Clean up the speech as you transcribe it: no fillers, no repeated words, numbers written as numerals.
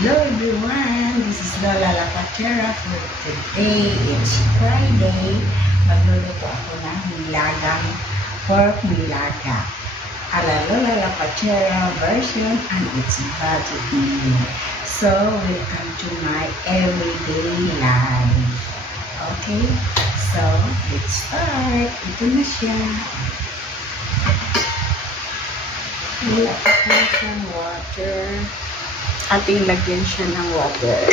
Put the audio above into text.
Hello everyone, this is Lola Lapachera for today. It's Friday. Magluluto ako ng nilagang pork nilaga. Ala Lola Lapachera version and it's budget meal. So, welcome to my everyday life. Okay, so let's start. Ito na siya. Wala pa po siyang water. Ating lagyan siya ng water.